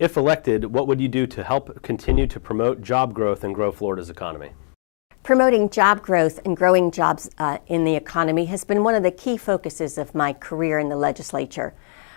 If elected, what would you do to help continue to promote job growth and grow Florida's economy? Promoting job growth and growing jobs in the economy has been one of the key focuses of my career in the legislature.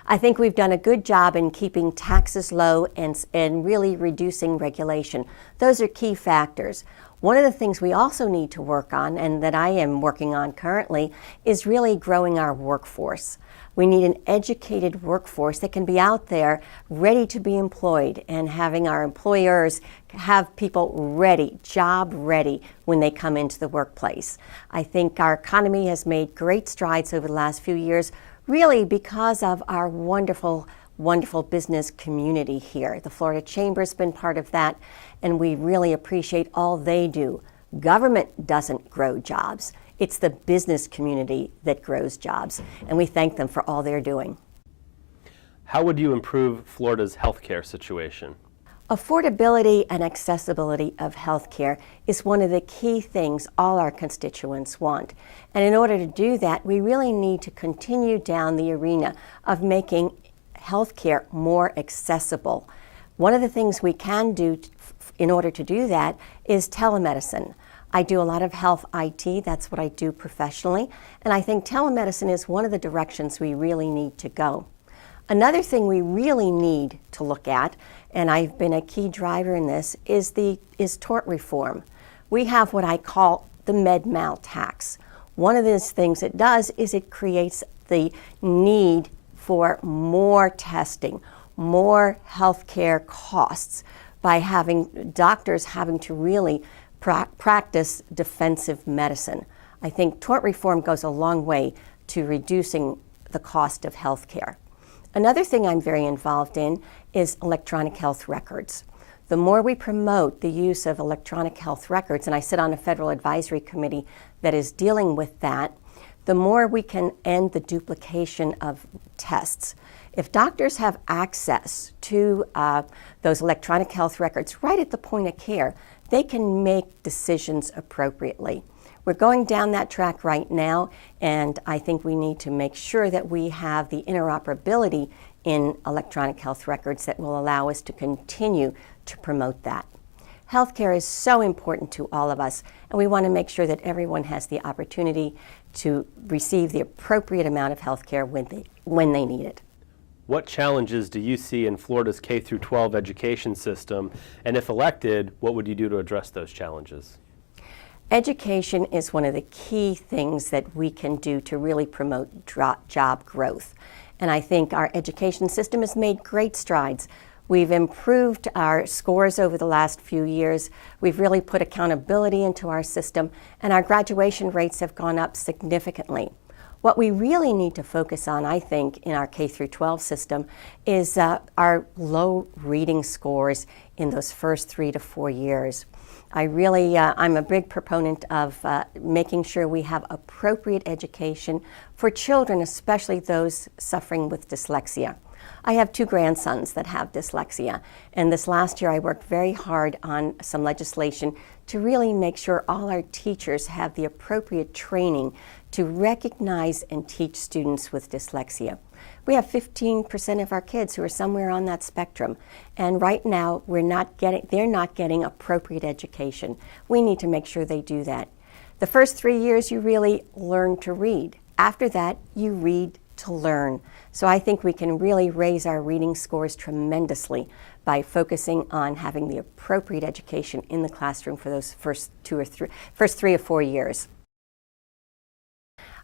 I think we've done a good job in keeping taxes low and really reducing regulation. Those are key factors. One of the things we also need to work on, and that I am working on currently, is really growing our workforce. We need an educated workforce that can be out there ready to be employed, and having our employers have people ready, job ready, when they come into the workplace. I think our economy has made great strides over the last few years, really because of our wonderful business community here. The Florida Chamber has been part of that, and we really appreciate all they do. Government doesn't grow jobs. It's the business community that grows jobs, and we thank them for all they're doing. How would you improve Florida's healthcare situation? Affordability and accessibility of healthcare is one of the key things all our constituents want. And in order to do that, we really need to continue down the arena of making healthcare more accessible. One of the things we can do in order to do that is telemedicine. I do a lot of health IT, that's what I do professionally, and I think telemedicine is one of the directions we really need to go. Another thing we really need to look at, and I've been a key driver in this, is tort reform. We have what I call the med-mal tax. One of those things it does is it creates the need for more testing, more healthcare costs by having doctors having to really practice defensive medicine. I think tort reform goes a long way to reducing the cost of health care. Another thing I'm very involved in is electronic health records. The more we promote the use of electronic health records, and I sit on a federal advisory committee that is dealing with that, the more we can end the duplication of tests. If doctors have access to those electronic health records right at the point of care, they can make decisions appropriately. We're going down that track right now, and I think we need to make sure that we have the interoperability in electronic health records that will allow us to continue to promote that. Healthcare is so important to all of us, and we want to make sure that everyone has the opportunity to receive the appropriate amount of healthcare when they need it. What challenges do you see in Florida's K-12 education system, and if elected, what would you do to address those challenges? Education is one of the key things that we can do to really promote job growth. And I think our education system has made great strides. We've improved our scores over the last few years. We've really put accountability into our system, and our graduation rates have gone up significantly. What we really need to focus on, I think, in our K-12 system is our low reading scores in those first 3 to 4 years. I'm a big proponent of making sure we have appropriate education for children, especially those suffering with dyslexia. I have 2 grandsons that have dyslexia, and this last year I worked very hard on some legislation to really make sure all our teachers have the appropriate training to recognize and teach students with dyslexia. We have 15% of our kids who are somewhere on that spectrum, and right now they're not getting appropriate education. We need to make sure they do that. The first 3 years you really learn to read. After that, you read to learn. So I think we can really raise our reading scores tremendously by focusing on having the appropriate education in the classroom for those first 3 or 4 years.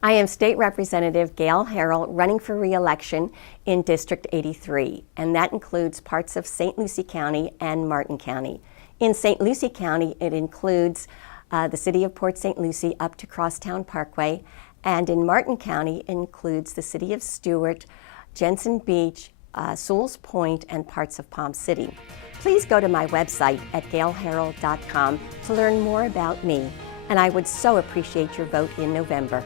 I am State Representative Gayle Harrell, running for re-election in District 83, and that includes parts of St. Lucie County and Martin County. In St. Lucie County, it includes the city of Port St. Lucie up to Crosstown Parkway, and in Martin County, it includes the city of Stewart, Jensen Beach, Sewell's Point, and parts of Palm City. Please go to my website at gayleharrell.com to learn more about me, and I would so appreciate your vote in November.